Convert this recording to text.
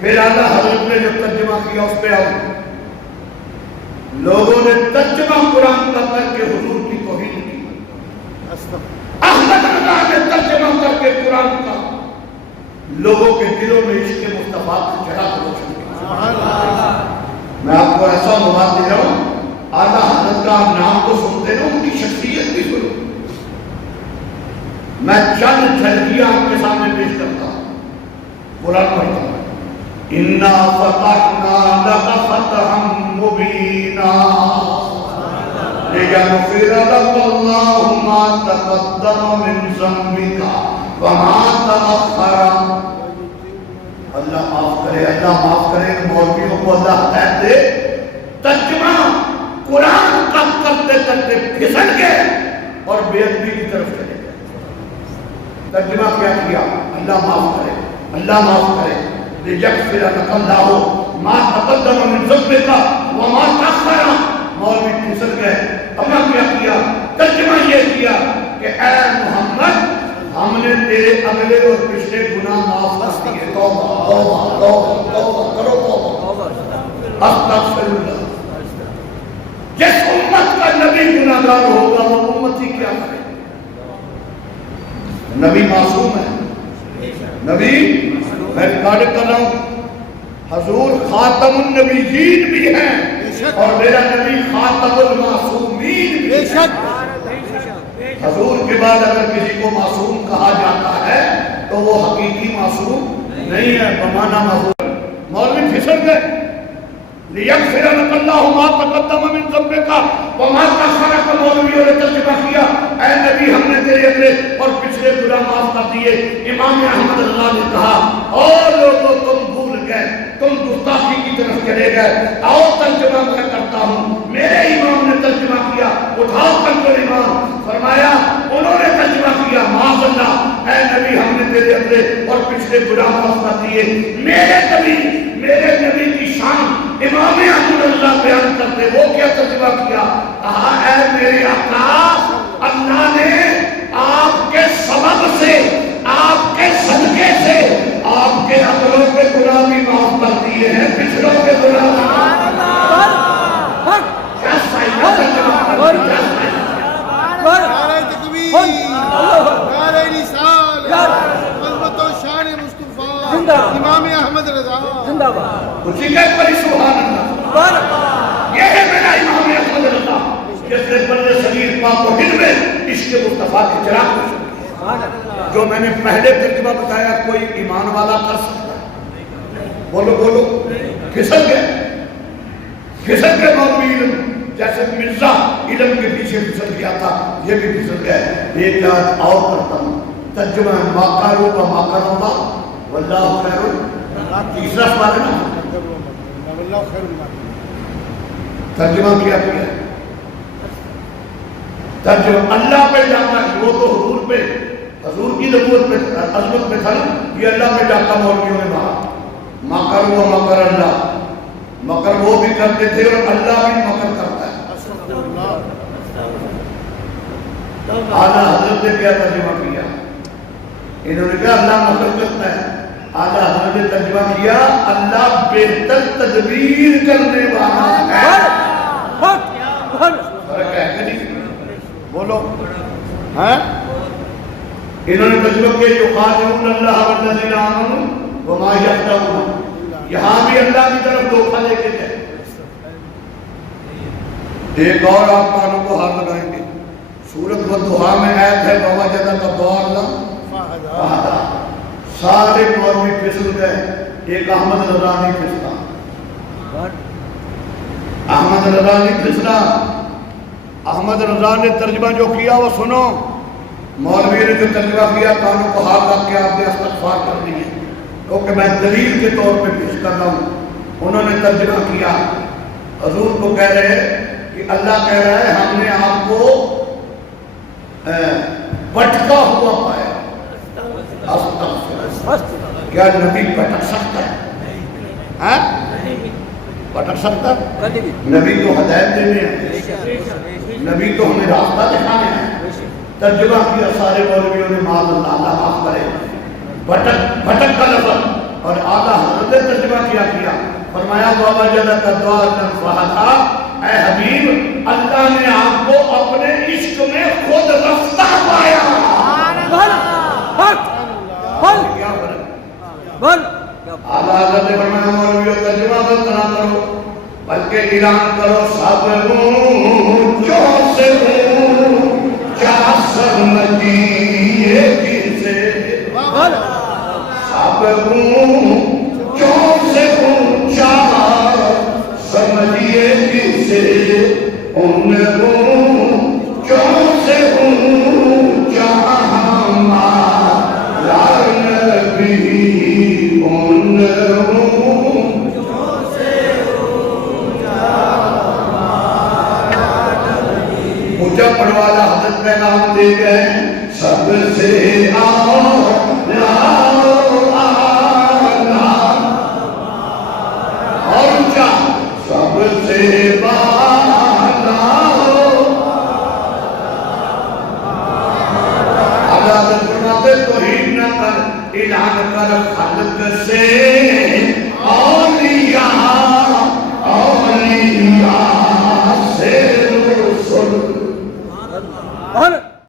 پھر اعلیٰ حضرت نے جو ترجمہ کیا اس پہ آؤ. لوگوں نے ترجمہ قرآن کا کر کے حضور کی توہین کی. احمد رضا نے ترجمہ کر کے قرآن کا لوگوں کے دلوں میں عشق مصطفیٰ کا چراغ روشن کیا. میں آپ کو ایسا مواد دے رہا ہوں, اعلیٰ حضرت کا آپ نام تو سنتے ہیں, ان کی شخصیت بھی سنو. میں چند جھلکیاں آپ کے سامنے پیش کرتا ہوں. قرآن پڑھتا ہوں. اِنَّا فَتَحْنَا لَكَ فَتْحًا مُبِينًا لِيَغْفِرَ لَكَ اللَّهُ مَا تَقَدَّمَ مِنْ ذَنبِكَ وَمَا تَأَخَّرَ. اللہ معاف کرے, اللہ معاف کرے. مولویوں کو اللہ ہدایت دے. ترجمہ قرآن کا کرتے کرتے پھسل گئے اور بے ادبی کی طرف چلے گئے. ترجمہ کیا کیا؟ اللہ معاف کرے, اللہ معاف کرے. لِيَغْفِرَ لَكَ اللَّهُ مَا تَقَدَّمَ مِنْ ذَنبِكَ وَمَا تَأَخَّرَ. مولوی پھسل گئے. اللہ کیا کیا؟ ترجمہ یہ کیا کہ اے محمد, ہم نے تیرے اگلے اور پچھلے گناہ معاف کر دیے. توبہ توبہ توبہ توبہ کرو, توبہ استغفر اللہ. جس امت کا نبی گناہگار ہوگا وہ امت ہی کیا کرے؟ نبی معصوم ہے. نبی میں ریکارڈ کر رہا ہوں, حضور خاتم النبیین بھی ہیں اور میرا نبی خاتم المعصومین بھی ہے. حضور کے بعد اگر کسی کو معصوم کہا جاتا ہے تو وہ حقیقی معصوم نہیں ہے, بمعنی معصوم. مولوی پھسل گئے. لِيَغْفِرَ لَكَ اللَّهُ مَا تَقَدَّمَ مِنْ ذَنبِكَ وَمَا تَأَخَّرَ. کا مولویوں نے ترجمہ کیا, اے نبی ہم نے تیرے اگلے اور پچھلے گناہ معاف کر دیے. امام احمد اللہ نے کہا, اور لوگوں تم بھول گئے, تم گستاخی کی طرف چلے گئے. آؤ ترجمہ میں کرتا ہوں. میرے امام نے ترجمہ کیا, اٹھاؤ کنزل ایمان. فرمایا انہوں نے ترجمہ کیا, معاذ اللہ اے نبی ہم نے تیرے اگلے اور پچھلے گناہ معاف کر دیے. میرے نبی کی شان امام احمد اللہ بیان کرتے, وہ کیا ترجمہ کیا؟ کہا اے میرے آقا, اللہ نے آپ کے سبب سے, آپ کے صدقے سے آپ کے اگلوں کے گناہ بھی معاف کر دیے ہیں, پچھلوں کے گناہ امام احمد رضا زندہ باد. اسی کا ایک بڑی سبحان اللہ. یہ ہے میرا امام احمد رضا جس نے بندے صغیر پاک و ہند میں عشق مصطفیٰ کے چراغ روشن. جو میں نے پہلے ترجمہ بتایا کوئی ایمان والا کر سکتا ہے؟ بولو بولو. پھسل گئے مولوی علم, جیسے مرزا علم کے پیچھے پھسل گیا تھا, یہ بھی پھسل گئے. ایک یاد اور کرتا ہوں. ترجمہ ما قالوا و ما قال اللہ واللہ خیر. تیسرا سوال ہے نا, ترجمہ کیا کیا؟ ترجمہ اللہ پہ جاتا ہے. وہ تو حضور پہ, حضور کی نبوت پہ عظمت پہ تھا نا. یہ اللہ پہ جاتا مولویوں نے کہا مکر و مکر اللہ. مکر وہ بھی کرتے تھے اور اللہ بھی مکر کرتا ہے. اعلیٰ حضرت نے کیا ترجمہ کیا؟ انہوں نے کہا اللہ مکر کرتا ہے. اعلیٰ حضرت نے ترجمہ کیا اللہ بہتر تدبیر کرنے والا ہے. فرق ہے کہ نہیں؟ بولو. انہوں نے ترجمہ کیا یخادعون اللہ والذین آمنوا وما یخدعون. یہاں بھی اللہ کی طرف دھوکہ لے کے گئے. ایک اور آپ کانوں کو ہاتھ لگائیں گے. سورۃ والضحیٰ میں آیت ہے ووجدک ضالًا فہدیٰ. سارے مولوی پھسل گئے, ایک احمد رضا نہیں پھسلا. احمد رضا نہیں پھسلا. احمد رضا نے ترجمہ جو کیا وہ سنو. مولوی نے جو ترجمہ کیا کانوں کو ہاتھ لگ کے آپ نے استغفار کر دیے, کیونکہ میں دلیل کے طور پہ پیش کر رہا ہوں. انہوں نے ترجمہ کیا, حضور کو کہہ رہے کہ اللہ کہہ رہا ہے ہم نے آپ کو بھٹکا ہوا پایا. کیا نبی بھٹک سکتا ہے؟ بھٹک سکتا ہے؟ نبی تو ہدایت دینے ہیں, نبی تو ہمیں راستہ دکھانے ہیں. ترجمہ کیا سارے مولویوں نے معاذ اللہ, اللہ معاف کرے. بھٹک کا لفظ. اور اعلیٰ حضرت نے ترجمہ فرمایا وَوَجَدَكَ ضَالًّا فَهَدَىٰ، اے حبیب اللہ نے آپ کو اپنے عشق میں خود رفتہ پایا. کیا فرق؟ اعلیٰ حضرت نے فرمایا مولویوں ترجمہ بند نہ کرو بلکہ اعلان کرو سب جو سے کیا سمجھیے کسے، سب جو سے اونچا سمجھیے کسے، ان جو سے اونچا ہمارا نبی، ان جو سے اونچا ہمارا نبی. اونچا پڑھوالا حضرت پیغام دے گئے سب سے سب سے بالا عبادت فرماتے توحید نہ کر اعلان کر خلق سے